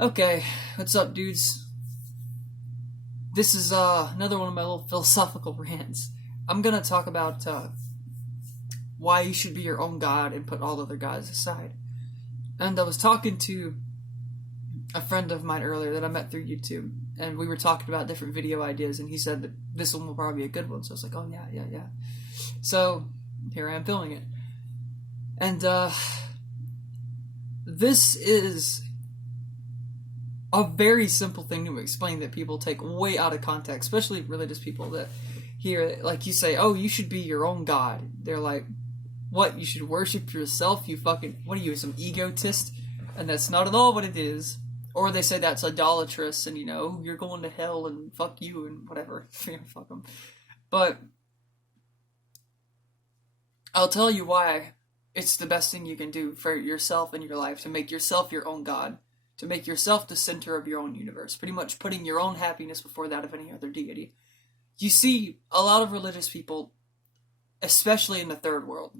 Okay, what's up, dudes? This is another one of my little philosophical rants. I'm gonna talk about why you should be your own god and put all other gods aside. And I was talking to a friend of mine earlier that I met through YouTube, and we were talking about different video ideas, and he said that this one will probably be a good one. So I was like, oh yeah. So here I am filming it, and this is a very simple thing to explain that people take way out of context, especially religious people that hear, like, you say, oh, you should be your own god. They're like, what, you should worship yourself? You fucking, what are you, some egotist? And that's not at all what it is. Or they say that's idolatrous and, you're going to hell and fuck you and whatever. Fuck them. But I'll tell you why it's the best thing you can do for yourself in your life, to make yourself your own god. To make yourself the center of your own universe, pretty much putting your own happiness before that of any other deity. You see a lot of religious people, especially in the third world.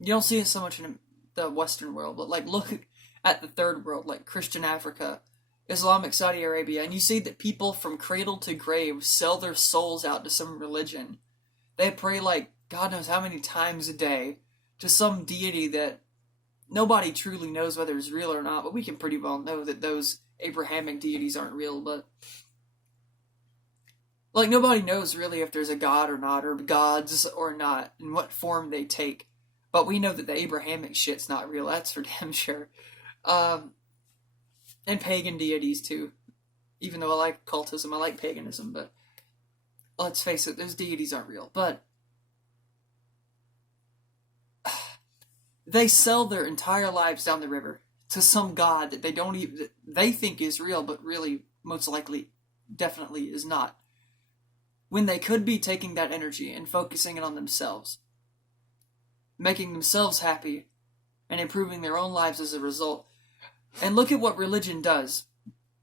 You don't see it so much in the Western world, but look at the third world, like Christian Africa, Islamic Saudi Arabia, and you see that people from cradle to grave sell their souls out to some religion. They pray God knows how many times a day to some deity that nobody truly knows whether it's real or not, but we can pretty well know that those Abrahamic deities aren't real, but nobody knows really if there's a god or not, or gods or not, and what form they take. But we know that the Abrahamic shit's not real, that's for damn sure. And pagan deities too. Even though I like cultism, I like paganism, but let's face it, those deities aren't real. But they sell their entire lives down the river to some god that they think is real, but really, most likely, definitely is not. When they could be taking that energy and focusing it on themselves, making themselves happy, and improving their own lives as a result. And look at what religion does.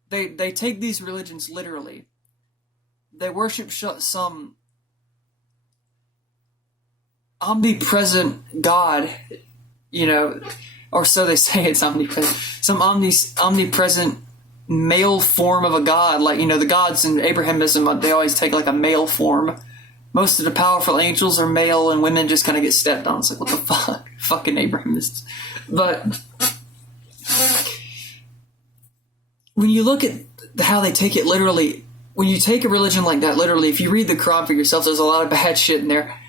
They take these religions literally. They worship some omnipresent god, or so they say it's omnipresent. Some omnipresent male form of a god, the gods in Abrahamism, they always take a male form. Most of the powerful angels are male, and women just kind of get stepped on. It's like, what the fuck? Fucking Abrahamists. But when you look at how they take it literally, when you take a religion like that literally, if you read the Quran for yourself, there's a lot of bad shit in there.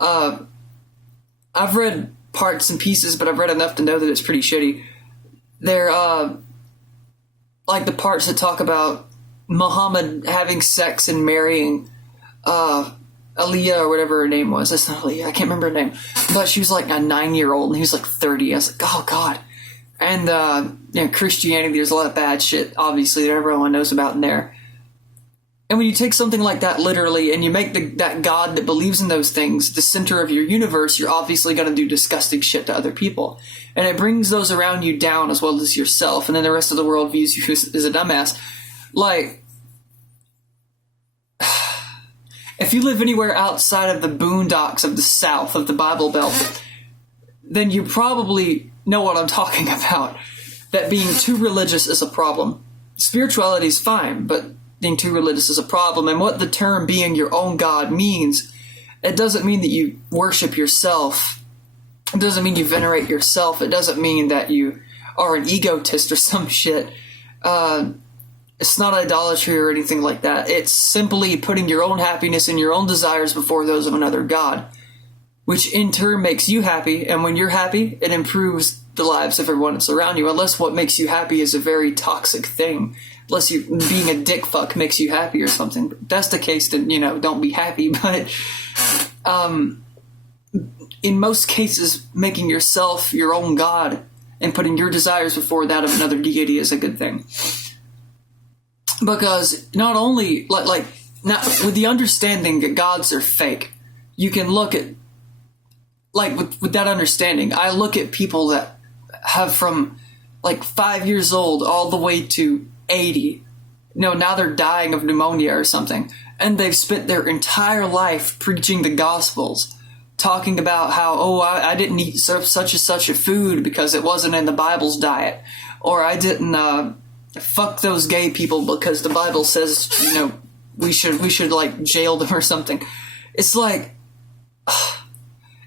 I've read parts and pieces, but I've read enough to know that it's pretty shitty. They're, the parts that talk about Muhammad having sex and marrying, Aliyah, or whatever her name was. That's not Aliyah, I can't remember her name. But she was a 9-year-old, and he was 30. I was like, oh god. And, Christianity, there's a lot of bad shit, obviously, that everyone knows about in there. And when you take something like that literally, and you make that God that believes in those things the center of your universe, you're obviously going to do disgusting shit to other people. And it brings those around you down as well as yourself, and then the rest of the world views you as a dumbass. If you live anywhere outside of the boondocks of the South, of the Bible Belt, then you probably know what I'm talking about. That being too religious is a problem. Spirituality is fine, but being too religious is a problem. And what the term being your own God means, it doesn't mean that you worship yourself. It doesn't mean you venerate yourself. It doesn't mean that you are an egotist or some shit. It's not idolatry or anything like that. It's simply putting your own happiness and your own desires before those of another God, which in turn makes you happy. And when you're happy, it improves the lives of everyone that's around you, unless what makes you happy is a very toxic thing. Unless being a dick fuck makes you happy or something. If that's the case, then, don't be happy. But in most cases, making yourself your own god and putting your desires before that of another deity is a good thing. Because not only, now, with the understanding that gods are fake, you can look at, with that understanding, I look at people that have from, 5 years old all the way to 80. Now they're dying of pneumonia or something. And they've spent their entire life preaching the Gospels, talking about how, I didn't eat such and such a food because it wasn't in the Bible's diet. Or I didn't fuck those gay people because the Bible says, we should like jail them or something. It's like,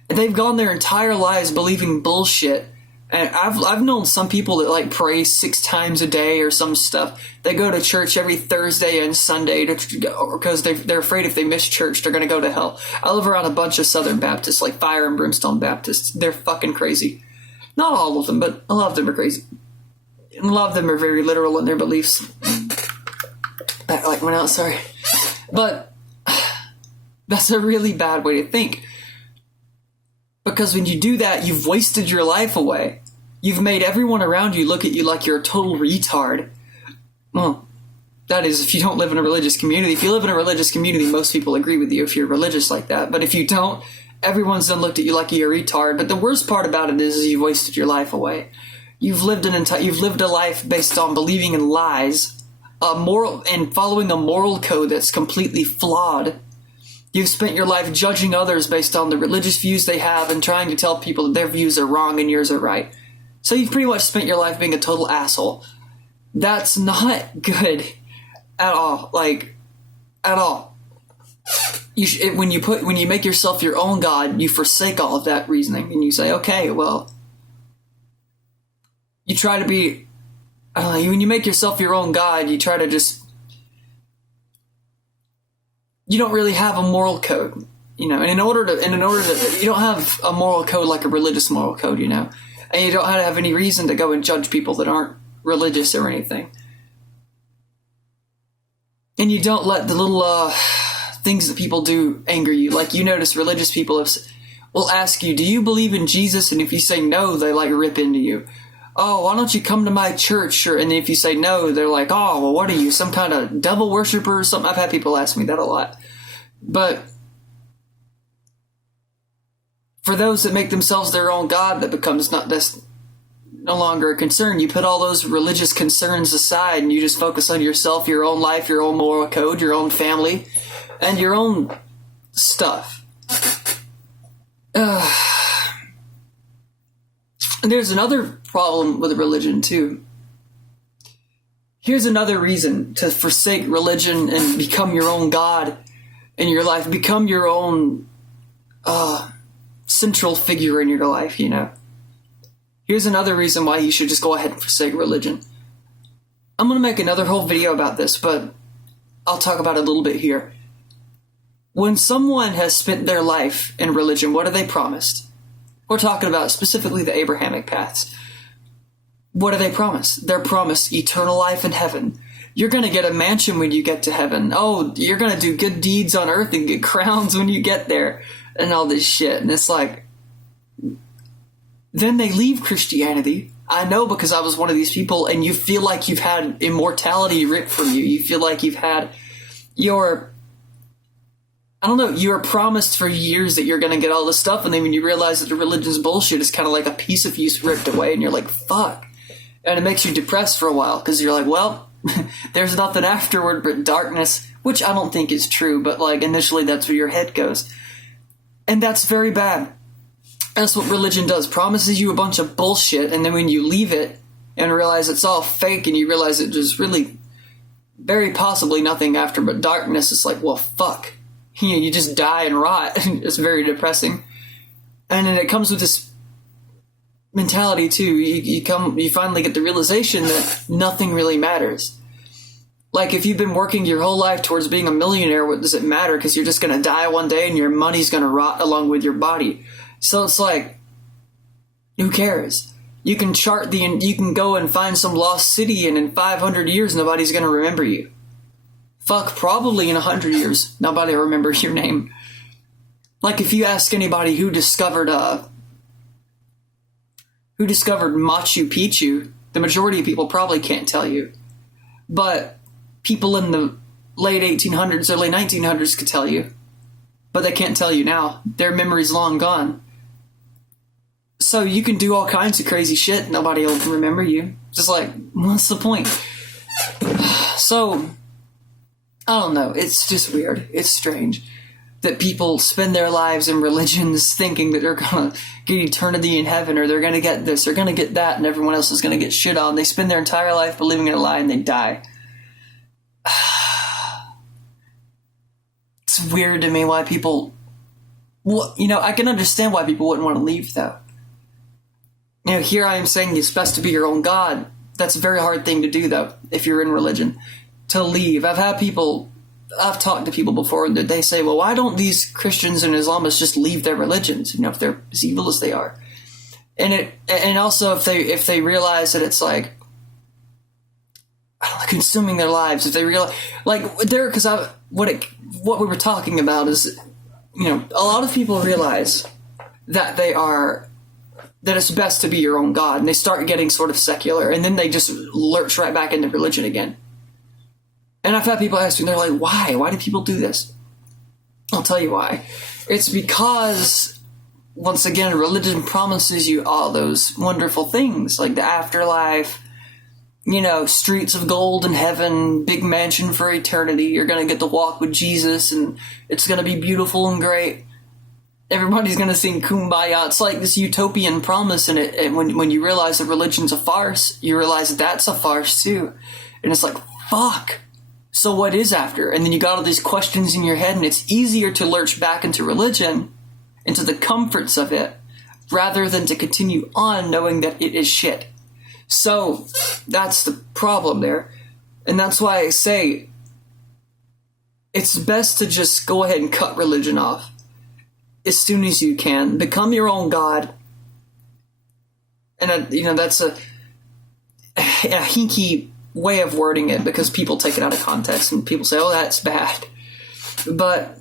they've gone their entire lives believing bullshit. And I've known some people that like pray 6 times a day or some stuff. They go to church every Thursday and Sunday because they're afraid if they miss church, they're going to go to hell. I live around a bunch of Southern Baptists, like Fire and Brimstone Baptists. They're fucking crazy. Not all of them, but a lot of them are crazy. And a lot of them are very literal in their beliefs. That like went out, sorry. But that's a really bad way to think. Because when you do that, you've wasted your life away. You've made everyone around you look at you like you're a total retard. Well, that is if you don't live in a religious community. If you live in a religious community, most people agree with you if you're religious like that. But if you don't, everyone's done looked at you like you're a retard. But the worst part about it is you've wasted your life away. You've lived a life based on believing in lies, and following a moral code that's completely flawed. You've spent your life judging others based on the religious views they have and trying to tell people that their views are wrong and yours are right. So you've pretty much spent your life being a total asshole. That's not good at all. Like, at all. When you make yourself your own God, you forsake all of that reasoning and you say, okay, well, you try to be, when you make yourself your own God, you try to just, you don't really have a moral code, and in order to, you don't have a moral code like a religious moral code, and you don't have any reason to go and judge people that aren't religious or anything. And you don't let the little, things that people do anger you. Like, you notice religious people will ask you, do you believe in Jesus? And if you say no, they like rip into you. Oh, why don't you come to my church? And if you say no, they're like, oh, well, what are you, some kind of devil worshiper or something? I've had people ask me that a lot. But for those that make themselves their own God, that's no longer a concern. You put all those religious concerns aside and you just focus on yourself, your own life, your own moral code, your own family, and your own stuff. And there's another problem with religion, too. Here's another reason to forsake religion and become your own God in your life. Become your own central figure in your life, Here's another reason why you should just go ahead and forsake religion. I'm going to make another whole video about this, but I'll talk about it a little bit here. When someone has spent their life in religion, what are they promised? We're talking about specifically the Abrahamic paths. What are they promised? They're promised eternal life in heaven. You're going to get a mansion when you get to heaven. Oh, you're going to do good deeds on earth and get crowns when you get there and all this shit. And it's like, then they leave Christianity. I know because I was one of these people, and you feel like you've had immortality ripped from you. You feel like you've had you're promised for years that you're going to get all this stuff, and then when you realize that the religion's bullshit, it's kind of like a piece of you ripped away, and you're like, fuck. And it makes you depressed for a while, because you're like, well, there's nothing afterward but darkness, which I don't think is true, but like initially that's where your head goes. And that's very bad. That's what religion does. Promises you a bunch of bullshit, and then when you leave it and realize it's all fake, and you realize it there's really very possibly nothing after but darkness, it's like, well, fuck. You just die and rot. It's very depressing. And then it comes with this mentality too. You finally get the realization that nothing really matters. Like, if you've been working your whole life towards being a millionaire, what does it matter? Because you're just going to die one day and your money's going to rot along with your body. So it's like, who cares? You can you can go and find some lost city, and in 500 years, nobody's going to remember you. Fuck, probably in 100 years, nobody will remember your name. Like, if you ask anybody who discovered Machu Picchu, the majority of people probably can't tell you. But people in the late 1800s, early 1900s could tell you. But they can't tell you now. Their memory's long gone. So you can do all kinds of crazy shit, nobody will remember you. Just like, what's the point? So, I don't know, it's just weird. It's strange. that people spend their lives in religions thinking that they're going to get eternity in heaven, or they're going to get this, they're going to get that, and everyone else is going to get shit on. They spend their entire life believing in a lie and they die. It's weird to me why people... Well, I can understand why people wouldn't want to leave, though. Here I am saying it's best to be your own God. That's a very hard thing to do, though, if you're in religion, to leave. I've talked to people before that they say, well, why don't these Christians and Islamists just leave their religions, if they're as evil as they are? And also if they realize that it's like, I don't know, consuming their lives, if they realize, like, because what we were talking about is, a lot of people realize that that it's best to be your own God, and they start getting sort of secular, and then they just lurch right back into religion again. And I've had people ask me, they're like, why? Why do people do this? I'll tell you why. It's because, once again, religion promises you all those wonderful things, like the afterlife, streets of gold in heaven, big mansion for eternity. You're going to get to walk with Jesus, and it's going to be beautiful and great. Everybody's going to sing Kumbaya. It's like this utopian promise, and when you realize that religion's a farce, you realize that's a farce too. And it's like, fuck. So what is after? And then you got all these questions in your head, and it's easier to lurch back into religion, into the comforts of it, rather than to continue on knowing that it is shit. So that's the problem there. And that's why I say it's best to just go ahead and cut religion off as soon as you can. Become your own God. And, that's a hinky way of wording it, because people take it out of context and people say, oh, that's bad. But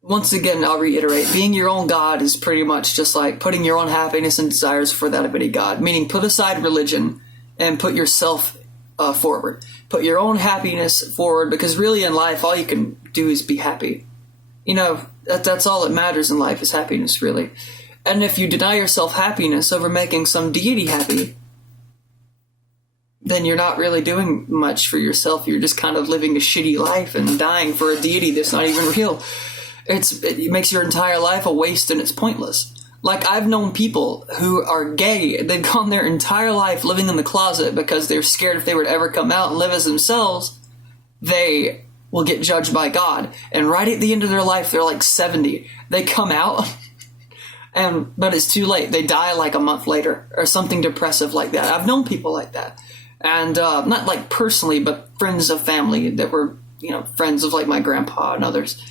once again, I'll reiterate, being your own God is pretty much just like putting your own happiness and desires for that of any God, meaning put aside religion and put yourself forward. Put your own happiness forward, because really in life, all you can do is be happy. That's all that matters in life, is happiness, really. And if you deny yourself happiness over making some deity happy, then you're not really doing much for yourself. You're just kind of living a shitty life and dying for a deity that's not even real. It makes your entire life a waste, and it's pointless. Like, I've known people who are gay. They've gone their entire life living in the closet because they're scared if they were to ever come out and live as themselves, they will get judged by God. And right at the end of their life, they're like 70. They come out, but it's too late. They die like a month later, or something depressive like that. I've known people like that. And not like personally, but friends of family that were, friends of like my grandpa and others.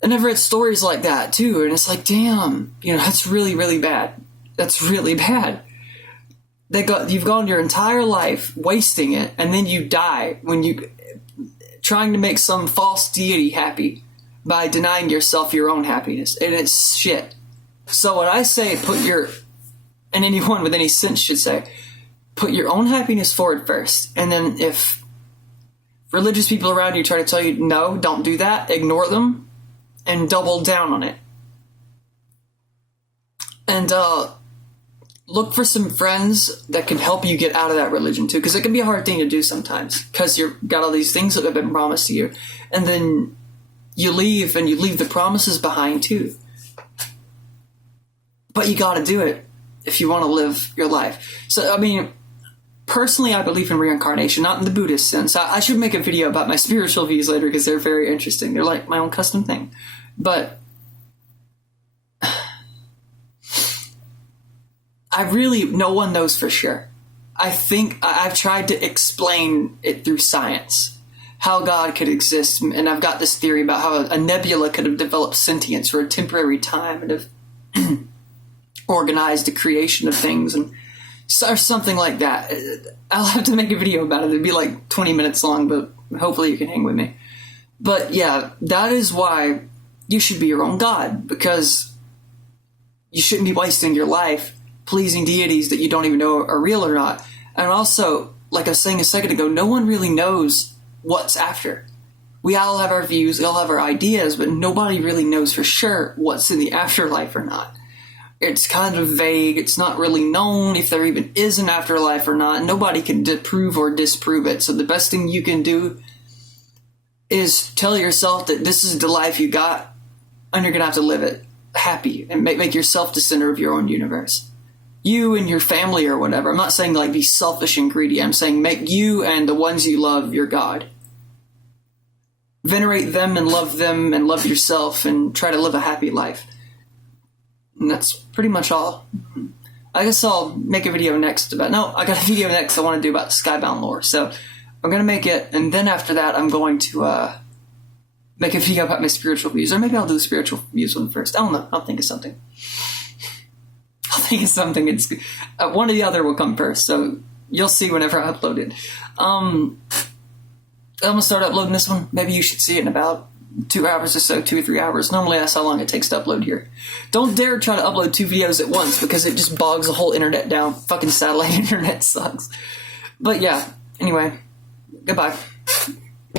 And I've read stories like that too, and it's like, damn, that's really, really bad. That's really bad. You've gone your entire life wasting it, and then you die when you trying to make some false deity happy by denying yourself your own happiness, and it's shit. So what I say, and anyone with any sense should say, put your own happiness forward first, and then if religious people around you try to tell you, no, don't do that, ignore them, and double down on it. And look for some friends that can help you get out of that religion too, because it can be a hard thing to do sometimes, because you've got all these things that have been promised to you, and then you leave, and you leave the promises behind too. But you got to do it if you want to live your life. So, personally, I believe in reincarnation, not in the Buddhist sense. I should make a video about my spiritual views later, because they're very interesting. They're like my own custom thing. But no one knows for sure. I think I've tried to explain it through science, how God could exist. And I've got this theory about how a nebula could have developed sentience for a temporary time and have organized the creation of things, and or something like that. I'll have to make a video about it. It'd be like 20 minutes long, but hopefully you can hang with me. But yeah, that is why you should be your own God, because you shouldn't be wasting your life pleasing deities that you don't even know are real or not. And also, like I was saying a second ago, no one really knows what's after. We all have our views, we all have our ideas, but nobody really knows for sure what's in the afterlife or not. It's kind of vague. It's not really known if there even is an afterlife or not. Nobody can prove or disprove it. So the best thing you can do is tell yourself that this is the life you got, and you're going to have to live it happy and make yourself the center of your own universe. You and your family or whatever. I'm not saying like be selfish and greedy. I'm saying make you and the ones you love your God. Venerate them and love yourself and try to live a happy life. And that's pretty much all. I guess I'll make a video next I got a video next I want to do about the Skybound lore. So I'm going to make it, and then after that I'm going to make a video about my spiritual views. Or maybe I'll do the spiritual views one first. I don't know. I'll think of something. It's one or the other will come first, so you'll see whenever I upload it. I'm going to start uploading this one. Maybe you should see it in about 2 hours or so, 2 or 3 hours. Normally that's how long it takes to upload here. Don't dare try to upload 2 videos at once, because it just bogs the whole internet down. Fucking satellite internet sucks. But yeah, anyway, goodbye.